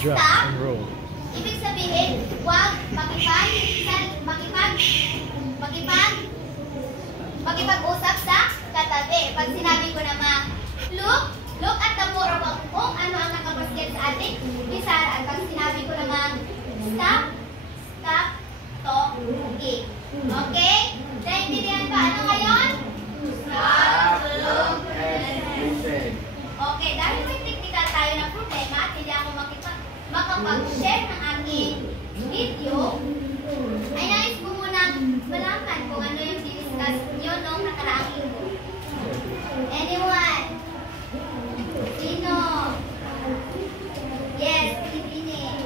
Drop stop, and roll. ibig sabihin, huwag makipag-usap sa katabi. Pag sinabi ko naman, look at the four kung ano ang nakapasket sa ating bisaraan. Pag sinabi ko naman, stop, talking. Okay? Naintindihan ba? Ano ngayon? Stop, look, and listen. Okay, dahil may technical tayo ng problema at hindi ako makapag-share ng aking video, ay nais ko munang malaman kung ano yung discuss nyo noong nakaraang linggo. Anyone? Sino? Yes, Pilipine.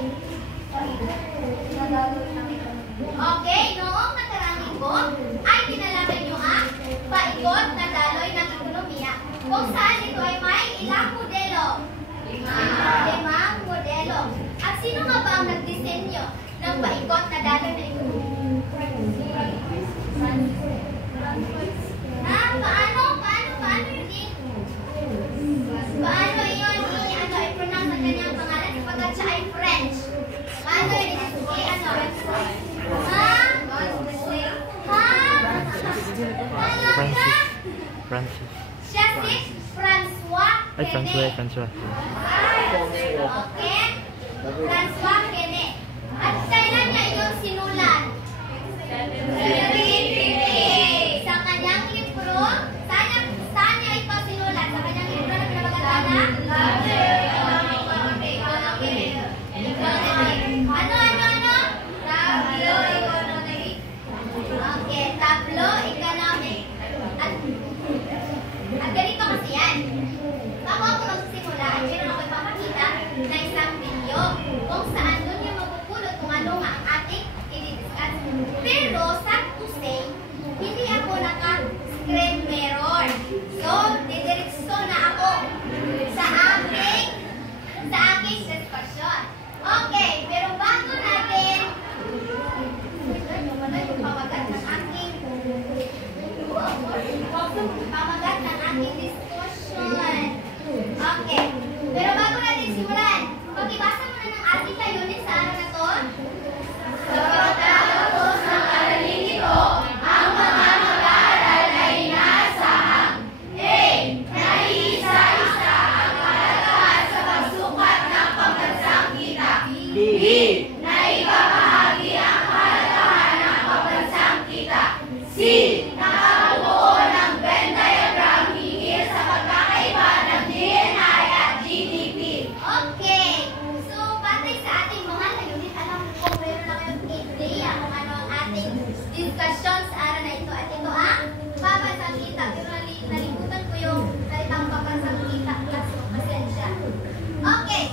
Okay, noong nakaraang linggo ay dinalaman nyo ang paikot na daloy ng ekonomiya kung saan ito ay may ilang modelo. Limang modelo. At sino nga ba ang nagdisenyo ng paikot na daloy ng ekonomiya? Paano yun i-pronounce ang kanyang pangalan sapagkat siya ay French? Paano yun Francis. Siya si Francois Ay, Kene. Francois. Okay? Francois Kene. At kailan niya yung sinulat? Sa kanyang libro, saan niya ito sinulat? Sa kanyang libro na pinapagatan na? Ano? Tablo economic. Okay, tablo economic. At ganito kasi yan. Bago ako magsisimula, meron ako ipapakita na isang video kung saan doon yung magpupulot kung ano nga ang ating i-discuss. Pero, sad to say, hindi ako naka-screen mirror. So, didiretso na ako sa aking discussion. Okay, pero bago natin yung pamagat ng aking discussion. Okay. Pero bago natin simulan, pag-ibasa muna ng ating layunin sa araw na to. Sa pagtatapos ng aralin ito, ang mga mag-aaral ay inaasahang A. Naiisa-isa ang kalagahan sa pagsukat ng pambansang kita. B. Naipapahagi ang kalagahan ng pambansang kita. C. Nakabuo ng Venn diagram hinggil sa pagkakaiba ng GNI at GDP. Okay. So, patay sa ating mga layunin, alam ko meron na kayong idea kung ano ang ating discussion sa araw na ito. At ito ang pambansang kita. Pero nalimutan ko yung salitang pambansang kita. Pasensya. Okay.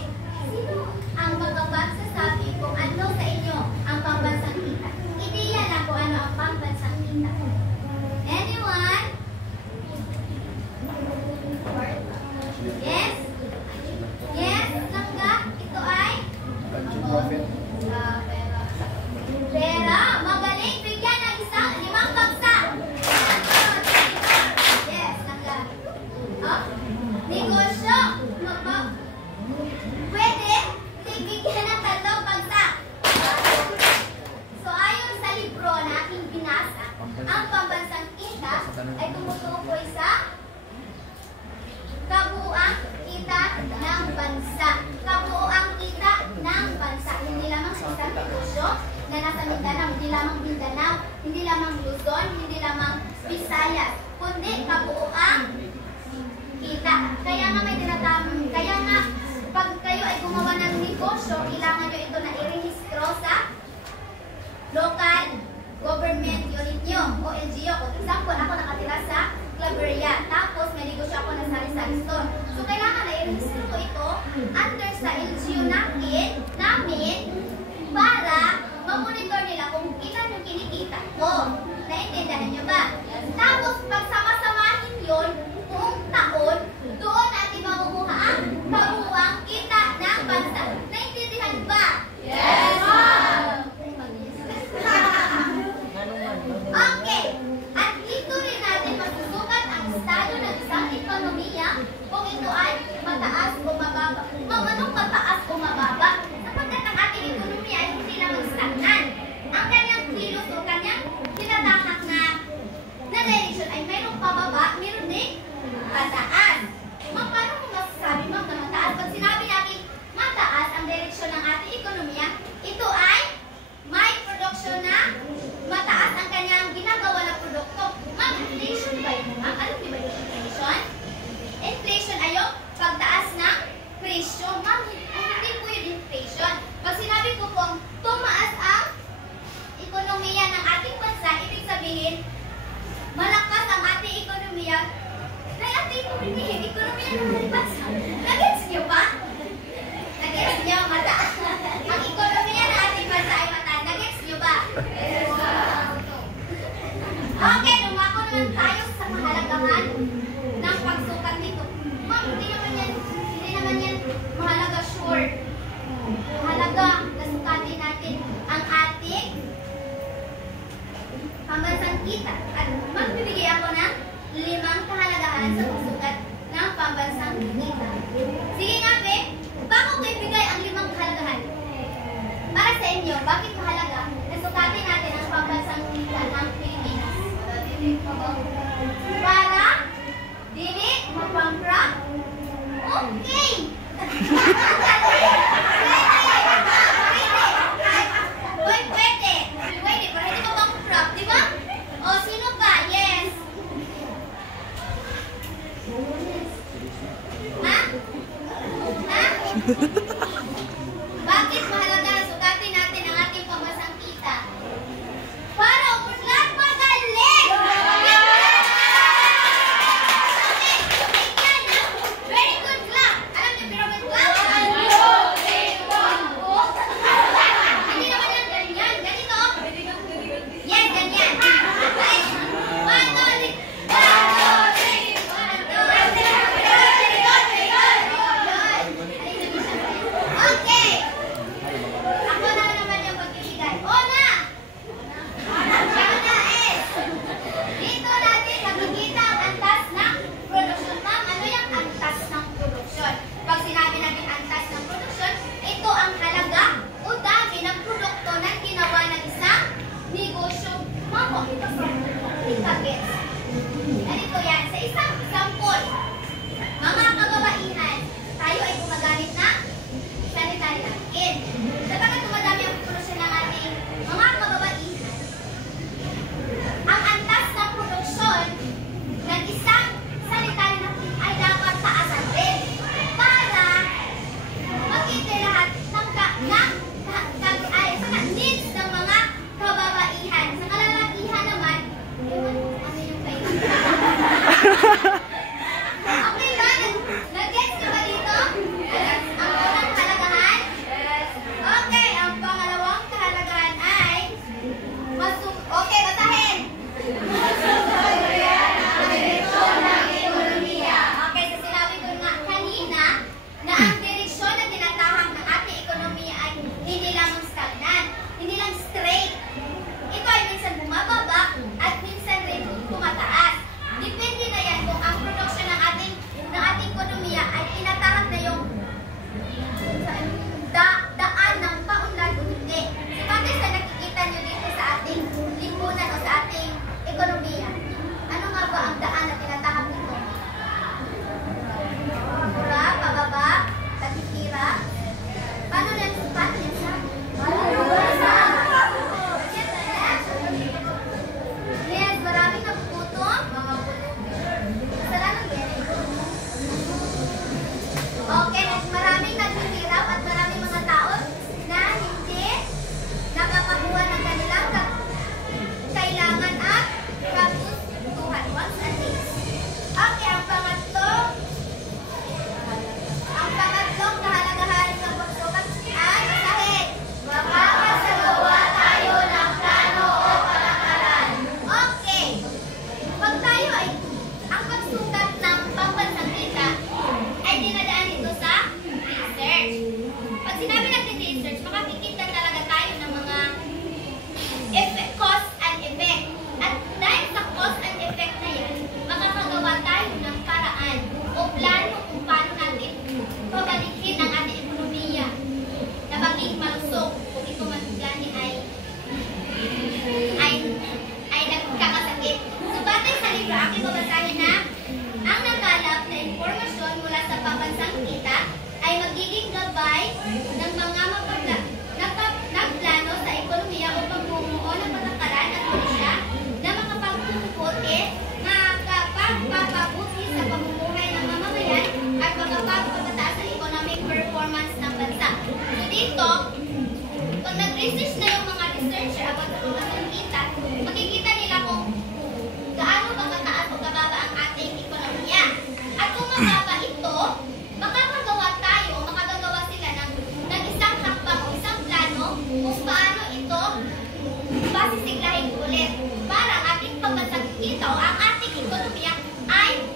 Sino ang magpapagsasabi kung ano sa inyo ang pambansang kita? Ideya lang kung ano ang pambansang kita. Anyone? Yes? Yes? Langga? Ito ay? Pera. Magaling. Bigyan ng limang bagsak. Yes, langga. Negosyo. Pwede. Bigyan ng tatlong bagsak. So, ayon sa libro na aking binasa, ang pambansang kita ay tumutukoy sa kabuuang kita ng bansa. Kabuuang kita ng bansa. Hindi lamang sa isang negosyo na nasa Mindanao, hindi lamang Mindanao, hindi lamang Luzon, hindi lamang Visayas, kundi kabuuang kita. Kaya nga may kaya nga pag kayo ay gumawa ng negosyo, kailangan nyo ito na i-rehistro sa local government unit nyo o LGU. For example, ako nakatira sa Claveria. Tapos may negosyo ako na sari-sari store. So, kailangan na i-register ko ito under sa LGU namin para ma-monitor nila kung ilan yung kinikita ko. Naintindihan nyo ba? Tapos, pag sama-samahin yun, buong taon, doon natin makukuha ang kabuuang kita ng bansa. Naintindihan ba? Yes, ma'am! Okay. At dito rin natin masusukat ang estado ng isang ekonomiya kung ito ay mataas o mababa. Anong mataas o mababa? na direction ay mayroong pababa, mayroon din pataas. Ma'am, paano mo masasabi, ma'am, na mataas? Pag sinabi natin mataas ang direksyon ng ating ekonomiya, ito ay may production na mataas ang kanyang ginagawa na produkto. Ma'am, inflation ba yun? Ma'am, alam niyo ba yung inflation? Inflation ay yung pagtaas ng presyo. Ma'am, hindi po yun inflation. Pag sinabi ko pong tumaas ang ekonomiya ng ating bansa, ibig sabihin, malakas ang ating ekonomiya na ating ekonomiya ng ating bansa. Nagets niyo ba? Nagets niyo? Mataas. Ang ekonomiya ng ating bansa ay mataas. Nagets niyo ba? Okay, lumako naman tayo sa kahalagahan ng pagsukat nito. Ma'am, hindi naman yan mahalaga, sure. Mahalaga na sukatin natin ang ating pambansang kita. At magbibigay ako ng 5 kahalagahan sa pagsukat ng pambansang kita. Sige nga, Be, bago ko ibigay ang 5 kahalagahan? Para sa inyo, bakit mahalaga na sukatin natin ang pambansang kita ng Pilipinas? Para dili mapampra? Okay! Pwede. Para hindi mapampra, di ba? O, sino ba? Yes! Ha? Ha? Bakit mahalaga na sukatin natin ang ating pambansang kita? Para umunlad magaling! Very good clap! Alam niyo, pyramid clap? Hindi naman yan ganyan. Ganito. Yes, ganyan. Right? 1, 2, 3. 1, 2, 3. 1, 2, 3. 1, 2, 3. Very good. nag-research na yung mga researcher about sa pumasang kita, makikita nila kung gaano ba kataas o kababa ang ating ekonomiya. At kung mababa ito, makakagawa tayo, makagagawa sila ng isang hakbang o isang plano kung paano ito pasisiglahin ulit para ang ating pagbansang kita o ang ating ekonomiya ay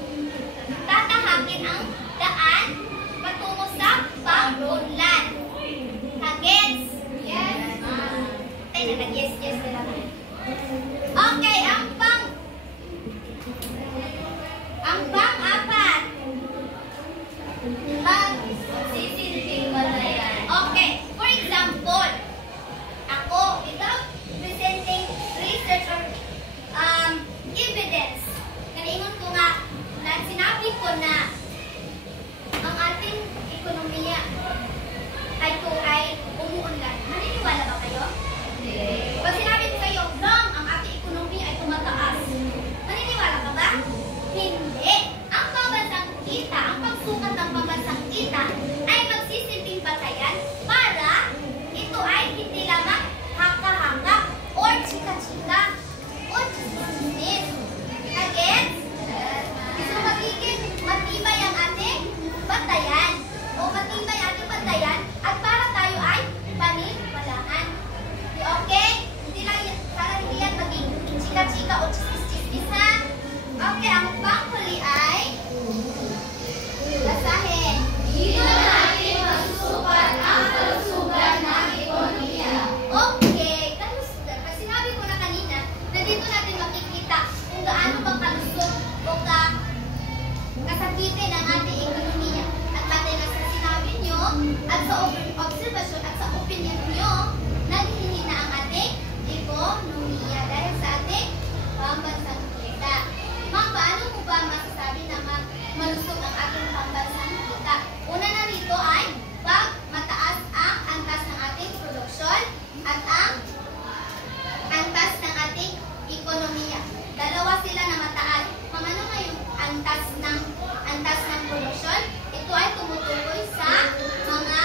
tatahakin ang daan patungo sa pag-unlad. Kagets? Yes. Ay, nag-yes na lang. Okay, ang pang-apat. Magsisilbing batayan. Okay, for example, ako, without presenting research or evidence, naniingon ko nga, na sinabi ko na ang ating ekonomiya ay umuunlad. Maniniwala ba kayo? Pag sinabi ko kayo, wrong, ang ating ekonomiya ay tumataas. Maniniwala ka ba? Hindi. Ang pambansang kita, ang pagsukat ng pambansang kita ay magsisilbing batayan para ito ay hindi lamang haka-haka or chika-chika o chismis. Again, so magiging matibay ang ating batayan o matibay ang ating batayan at para tayo ay paniwalaan. Okay? Hindi yan maging chika-chika o chismis-chismis ha? Okay, ang panghuli ay basahin. Dito natin magsusukat ang kalusugan ng ekonomiya. Okay, kalusugan. Kasi sinabi ko na kanina na dito natin makikita kung gaano bang kalusog o kasakitin ang ating ekonomiya. At batay na sa sinabi nyo at sa observasyon at sa opinion nyo, naghihina ang ating ekonomiya dahil sa ating pambansang kita. Ma'am, paano mo ba masasabi na malusog ang ating pambansang kita? Una na rito ay pag mataas ang antas ng ating produksyon at ang antas ng ating ekonomiya. Dalawa sila na mataas. Ma'am, ano nga yung antas ng produksyon? Ito ay tumutukoy sa mga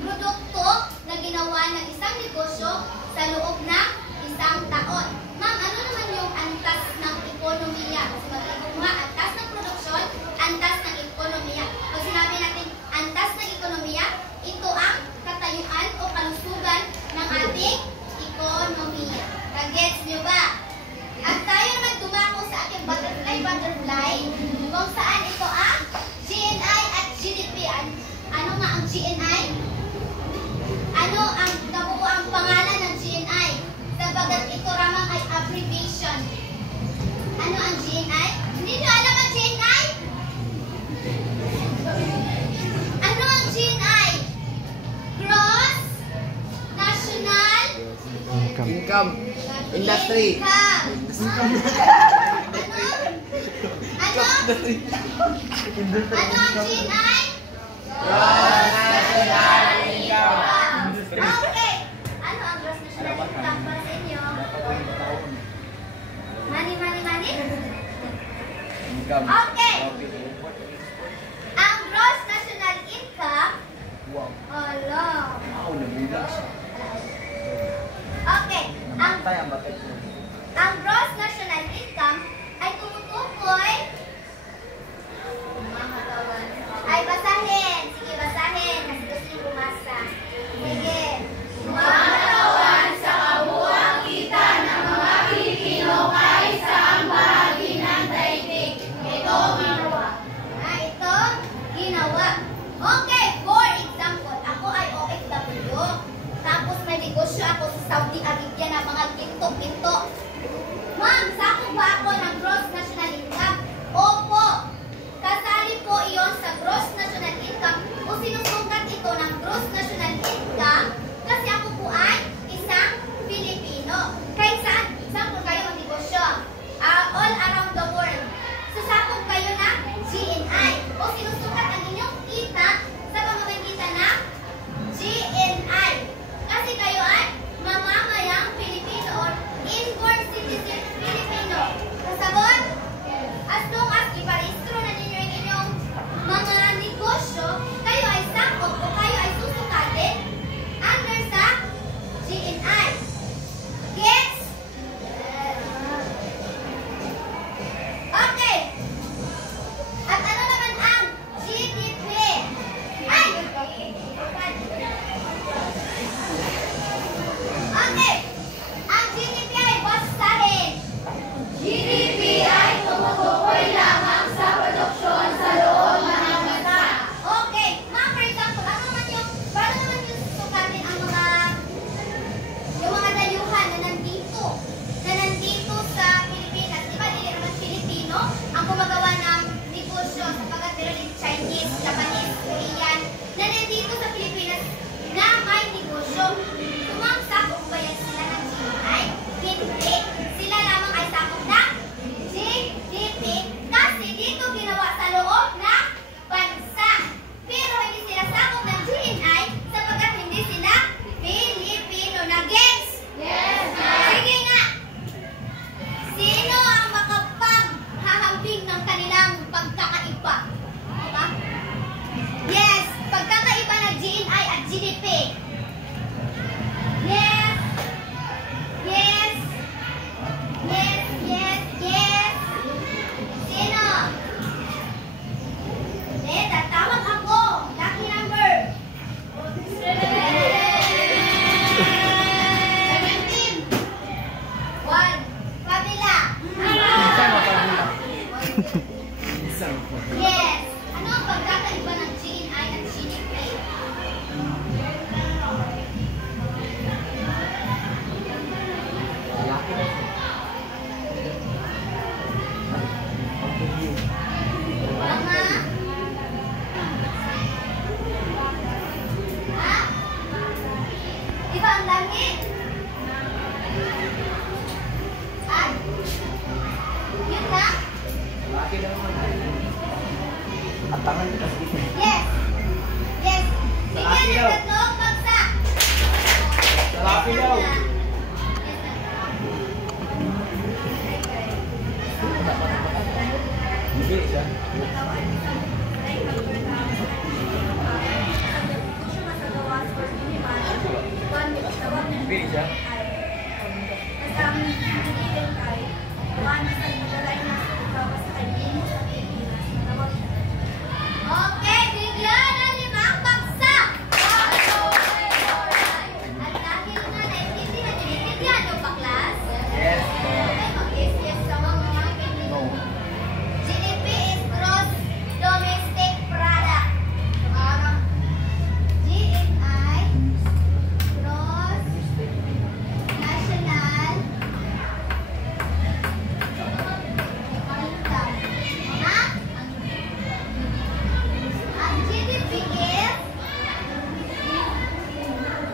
produkto na ginawa ng isang negosyo sa loob ng isang taon. Ma'am, ano naman yung antas ng ekonomiya? Kasi mag-ibig nga, antas ng produksyon, antas ng ekonomiya. Pag sinabi natin antas ng ekonomiya, ito ang katayuan o kalusugan ng ating ekonomiya. Kagets nyo ba? At tayo naman dumako sa ating butterfly, kung saan ito ang GNI at GDP. Ano nga ang GNI? Ano ang nabuo ang pangalan ng GNI? Sabagat ito ramang ay abbreviation. Ano ang GNI? Hindi nyo alam ang GNI? Ano ang GNI? Gross National Income. Industry. Income. Ano? Ano ang GNI? Gross National Income. Okay. Ano ang gross national income para sa inyo? Money? Income. Okay. Ang gross national income, Wow. ala. Wow, nabulag siya. Okay. Namatay ang bakit mo. Ang gross national income ay tumutukoy ay basahin. Sige, basahin. Kasi gusto nyo bumasa. Sige. Matawan sa kabuuang kita ng mga Pilipino kahit saang bahagi ng daigdig. Ito ginawa. Ito ginawa. Okay, for example, ako ay OFW. Tapos may negosyo ako sa Saudi Arabia na mga ginto-ginto. Ma'am, Yes. Ano ang pagkakaiba ng GNI at GDP? Lalaki na siya. Tama? Ha? Di ba ang laki? Ha? Yun lang? Lalaki na naman. At tangan kita sa dito. Yes. Yes. Lalaki Sige, daw. tatlong bagsak. Lalaki daw. Hindi siya. Hindi siya. Okay, bigyan ng 5 bagsak. At dahil na naiintindihan niyo ba, class? Yes. Ay, mag-yes sa mga Pilipino. No. GDP is gross domestic product. GNI, gross national income. Ha? Ang GDP is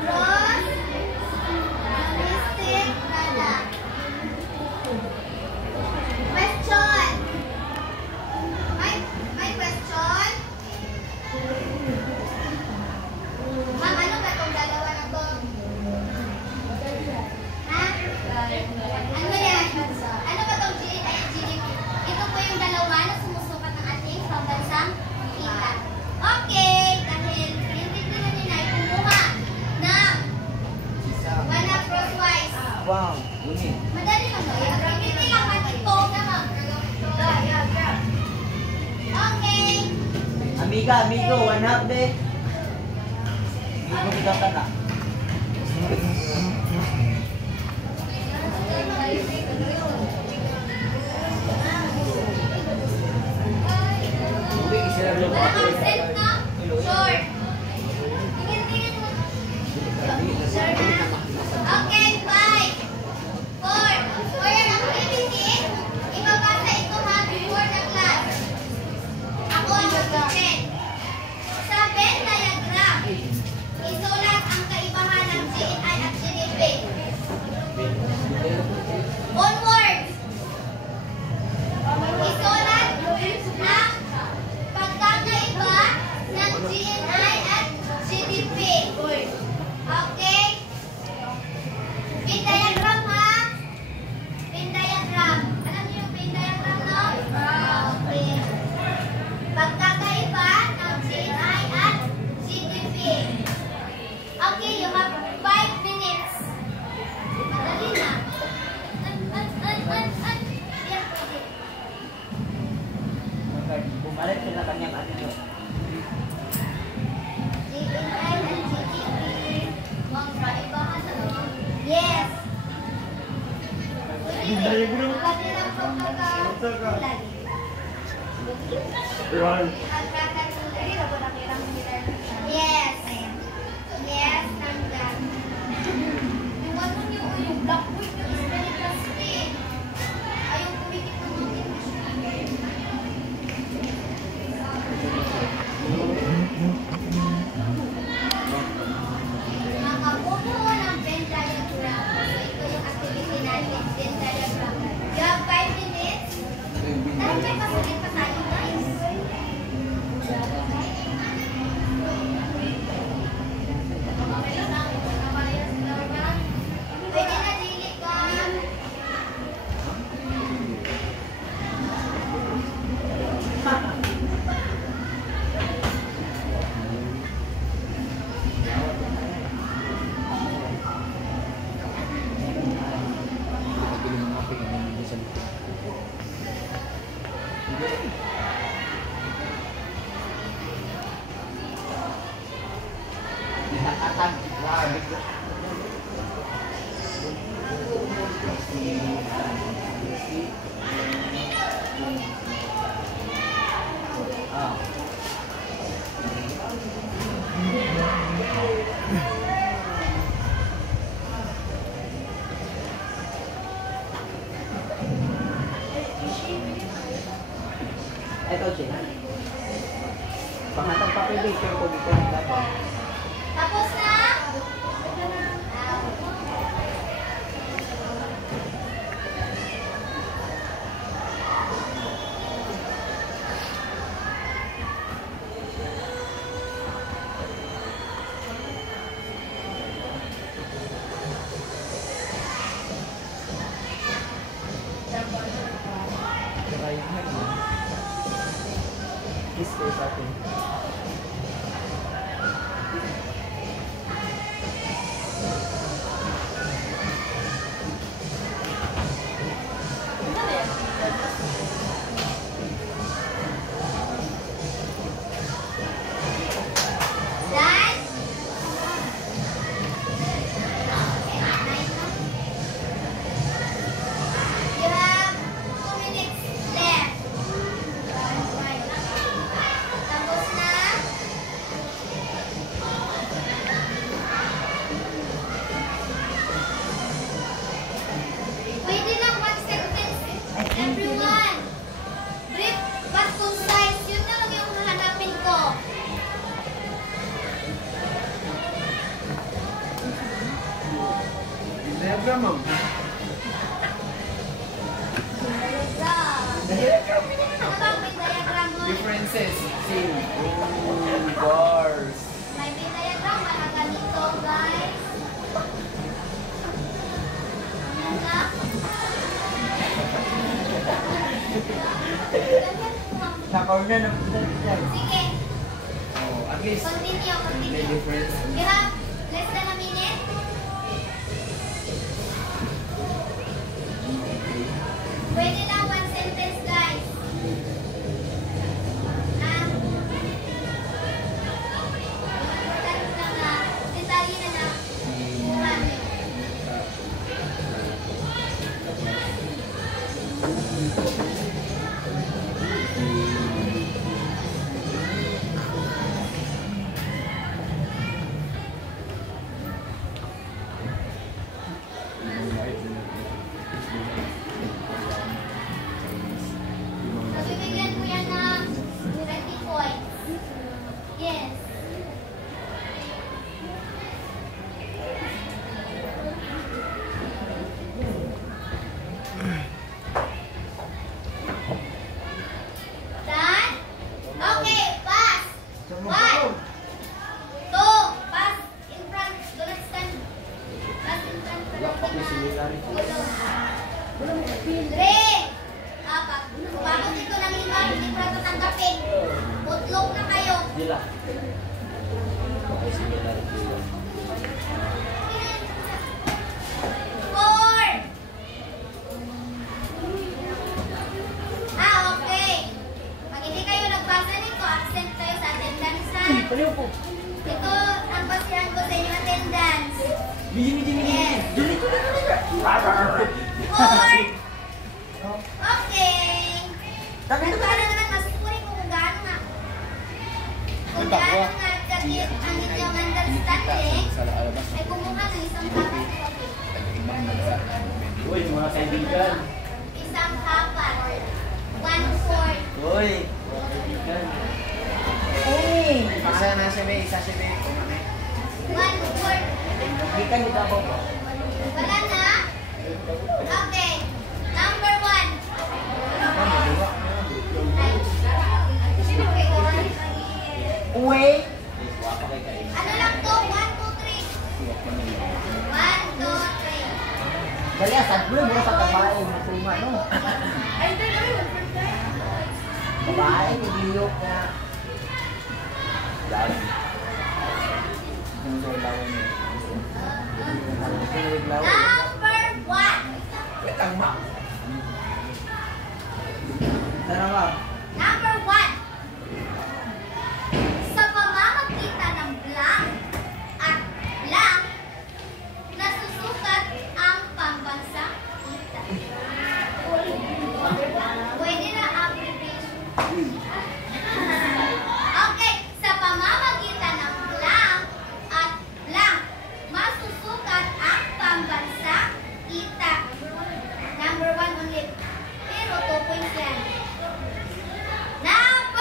gross domestic product. Question. May question? Ma'am, ano ba itong dalawa na to? Ha? Ano yan? Ano ba itong GNI at GDP? Ito po yung dalawa na sumusukat ng ating pambansang kita. Okay, dahil intindihan niyo na kumuha ng Isa. 1 crosswise. Wow. Uni. Madali lang ba? Activity lang man ito naman. Okay. Amiga, amigo, 1/2 de. Amigo, kita ka na. Uwi, isa lang Wala kang set na? Short. Tingin-tingin mo. Short na. Okay, 5, 4. For your activity, ibabasa ito ha before the class. Ako ang mag-check. Sa Venn diagram, isulat ang kaibahan ng GNI at GDP. Onwards. Isulat ang pagkakaiba ng GNI at GDP. Okay? Venn diagram ha? Venn diagram. Alam niyo yung Venn diagram, no? Okay. Pagkakaiba ng GNI at GDP. Okay, you have 5 minutes. Madali na. Yeah, pwede. Bumalik sila kanyang ano. GNI and GDP. Magkaibahan na naman. Yes. Pwede din. Pwede lang pagkakatulad. Yes. Yes, tanda. Yung ano niyo, yung black board niyo is very plastic. Ayaw kumikit ng mga Makakuha ng Venn diagram. So, ito yung activity natin, Venn diagram. You have 5 minutes. Dahil may pasagin pa tayo, guys. Pwede na dili ka. Pangatang papel dito ko dito ng dapat. Tapos na? This is atin. Done? You have 2 minutes left. Tapos na? Pwede lang 1 sentence. Everyone. Brief but concise. Yun na lang yung hahanapin ko. Diagram, ma'am. Diagram. Ano bang may diagram mo? Differences. Same. Oh, bars. May may diagram. Mga ganito, guys. Ayan na. Nakaw na ng Sige. Oh, at least Continue, may continue. difference. You have less than a minute. Pwede lang 1 sentence, guys. Important lang na detalye na na. So, bibigyan ko yan ng 20 points. Yes. Done? Okay, pass. 1, 2, pass in front. Do not stand. Pass in front. Tulong. 3. Apat. Bakit dito nang hindi pa tatanggapin? Utlog na kayo. Dila. Okay, similarity lang. 4. Okay. Pag hindi kayo nagbasa nito, absent kayo sa attendance ha. Paliw po. Ito ang basihan ko sa inyong attendance. Bigyan. Yes. Dili ko na. 4. Okay. Tapi At para naman masukurin kung gaano nga. Kung gaano nga kagit ang inyong understanding, ay kumuha ng isang kapat. Uy, mga kaibigan. Isang kapat. 1/4. Uy, mga kaibigan. Isa na si May, isa si May. 1/4. Ikan kita po. Wala na? Okay. Number 1. Uy. Ano lang to? 1, 2, 3. 1, 2, 3. Dali, asad mo mo sa kabae. Masuma, no? Babae, tibiyok na. Dali. Ang lawan niya. Number 1. Wait, ang ma. Tara, ma'am. Number 1. Sa pamamagitan ng blank at blank, nasusukat ang pambansang kita. Pwede na abbreviation. Okay, sa pamamagitan ng blank at blank, masusukat ang pambansang kita. Number 1 ulit. Pero 2 points yan. Number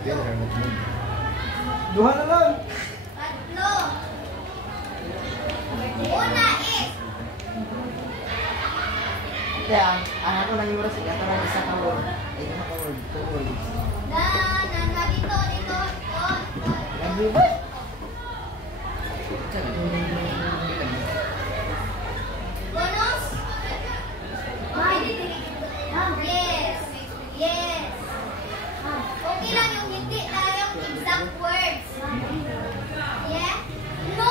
Duha na lang. Tatlo. Una is Kaya, ang ako nang yung rasig, ito lang isa ka word. Ay, isa ka word. Two words. na dito. Oh. Lagi ba? Bonus? Yes. Yes. Okay lang yung hindi tayong exact words. Yeah? No.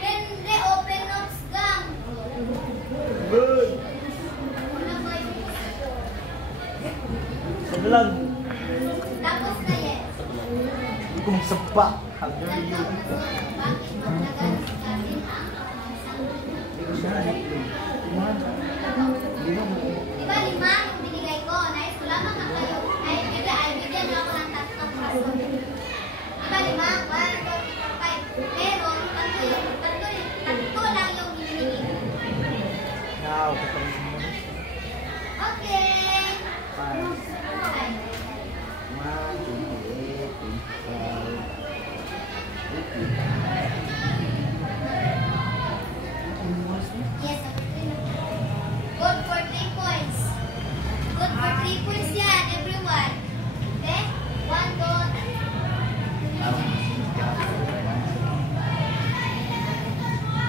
Hindi open notes gang. Good. Una ba yung Sabi lang. tapos na yes. Kung sapa. Tatlo na sunod. Bakit magnagal sa atin ang Di ba 5 yung binigay ko? Nais ko lamang na kayo. Ay, bigyan niyo ako ng tatlong rason. Di ba 5? 1, 2, 3, 4, 5. Pero, tatlo lang yung binigay. Now, Okay. 5, Ay, 1, 2, 3, 4, 5, 8, yes. Good for 3 points. Good for 3 points yan, everyone. Okay? 1, 2,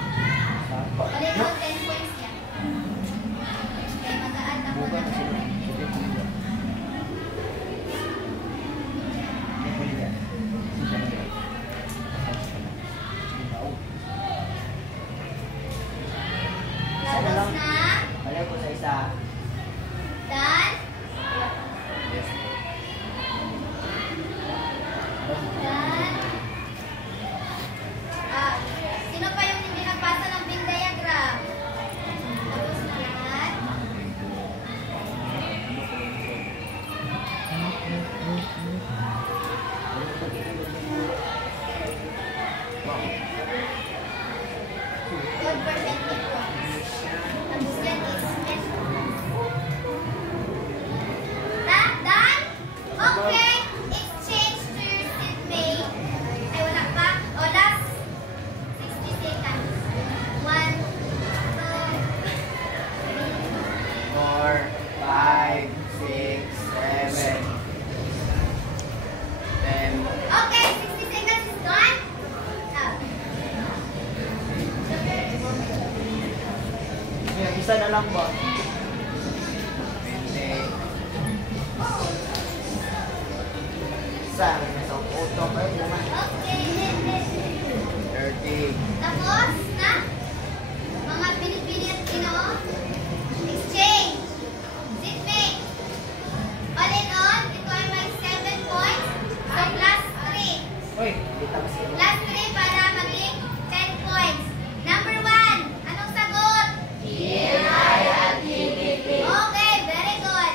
ulit mo 10 points yan. Okay, mag-a-add ako ng tapos na. Balik ko sa isa. Done. Done. Sino pa yung hindi nagpasa ng Venn diagram? Tapos na lahat. Good for 20 points. Tapos yan is done? Okay. Exchange to your seatmate. Ay, wala pa. O, last 60 seconds. 1, 4, 5, 6, 7, 10. 2. Okay, 60 seconds is gone. Ngayon, isa na lang ba? 20. Isa. Nasa auto pa yun naman. Okay. 30. Tapos na. Mga pinipili at exchange. Seatmate. All in all, ito ay may 7 points. So, plus 3. Uy, hindi tapos yun. Plus 3 para maging 10 points. Number 1. Anong sagot? Okay, very good.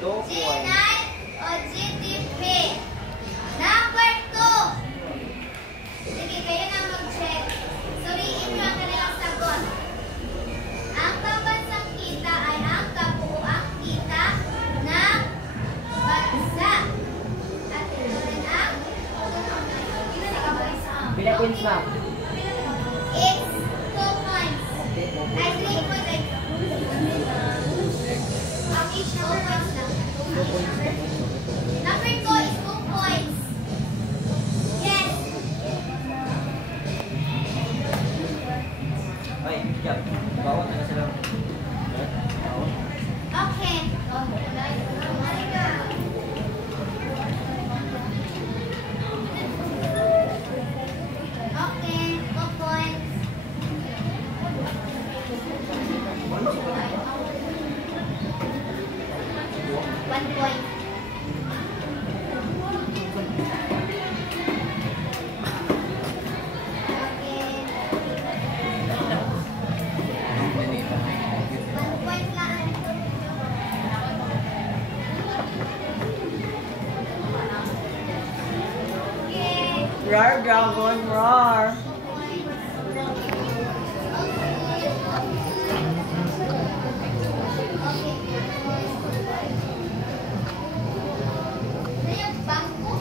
2 points. G9 o GTP. Number 2. Sige, kayo na mag-check. Suriin nyo ang kanilang sagot. Ang pambansang kita ay ang kabuuang kita ng bansa. At ito rin ang Pila points, ma'am? It's 2 points. Ay, 3 points. Ang each 2 points lang. Number 2 is 2 points. Yes. Ay, yeah. Bawat na sila. Okay. Okay, 2 points. One point. Okay. 1 point lang. Okay. Roar, dragon, roar. Bangko.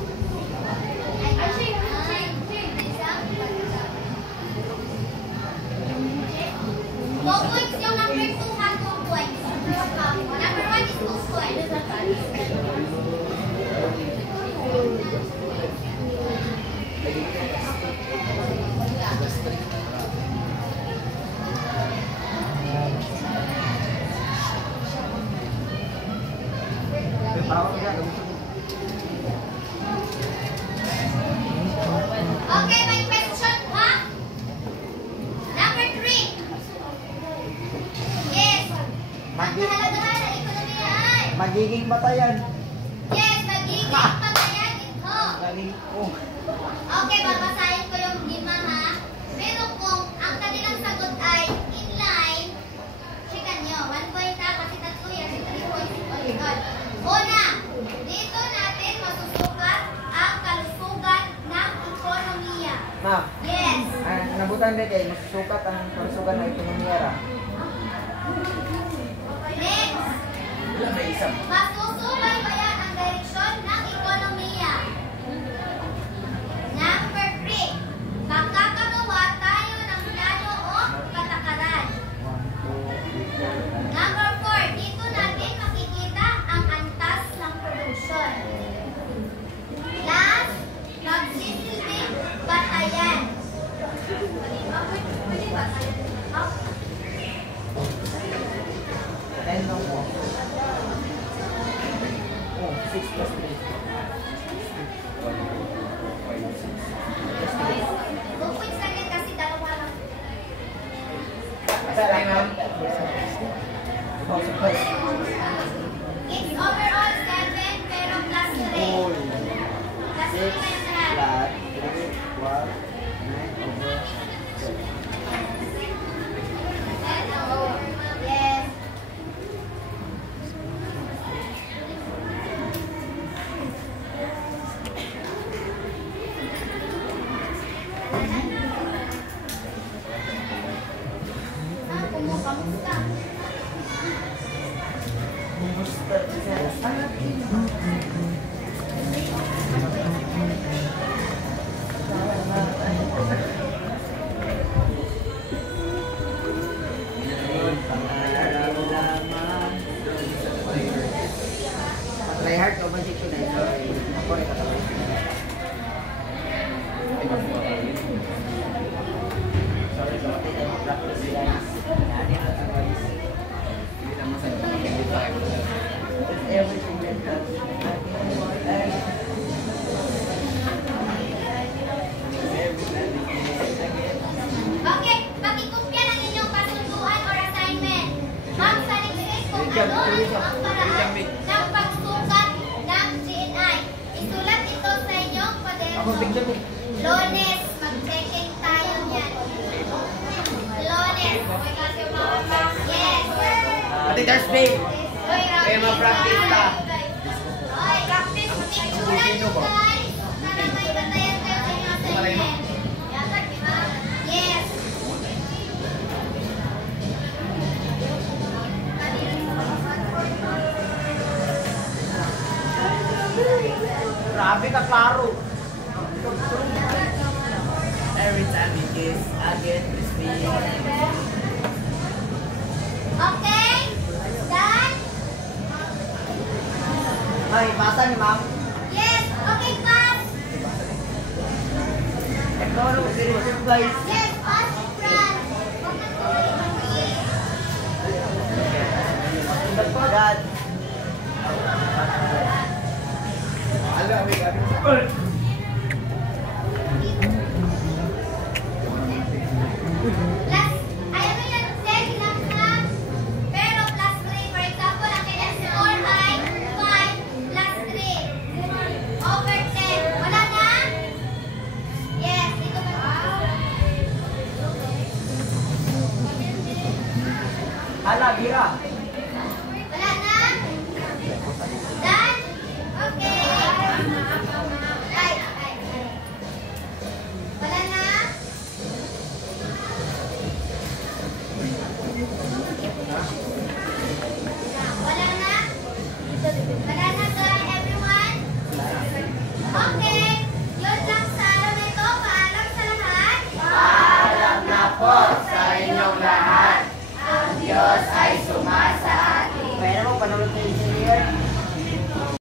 magiging batayan. Yes, magiging patayan ito. Galing ko. Okay, babasahin ko yung 5 ha. Pero kung ang kanilang sagot ay inline, checkan nyo. 1 point ha, kasi tatlo yan. 3 points ulit. Una, dito natin masusukat ang kalusugan ng ekonomiya. Ma'am, Yes. nabutan din kayo, masusukat ang kalusugan ng ekonomiya ra. Next, Wala may isa. masusubaybayan ang direksyon ng ekonomiya. Number 3, makakagawa tayo ng plano o patakaran. Number 4, dito natin makikita ang antas ng produksyon. Last, magsisilbing batayan. Ten lang po. Oh, 6 plus 3. Bukod sa yan kasi dalawa lang. Sorry, ma'am. Oh, surprise. It's overall 7 pero plus 3. Oh, Plus 3 pa yung lahat. plus 3, 12, 9 over 12. Yes. Kamusta? Try hard ko ba dito na ito? Ako rin katawin. Sorry, so I practice guys. It's everything that comes. Okay, pakikumpya ng inyong kasunduan or assignment. Magsaliksik kung ano ang paraan ng pagsukat ng GNI. Isulat ito sa inyong Ako bigyan kwaderno. mo. Lunes, mag-checking tayo niyan. Lunes. Yes. Ate Thursday. Oy, Kaya ma-practice ka. Oy, practice. Picturean nyo guys. Para may batayan kayo sa inyong assignment. Yes. Grabe ka, klaro. Every time you kiss, I get this feeling. Okay? Done? Ay, basa ni ma'am. Yes. Okay, pass. Ikaw ano, seryoso guys. Yes, pass, Fran. Huwag na tuloy. God. Alam,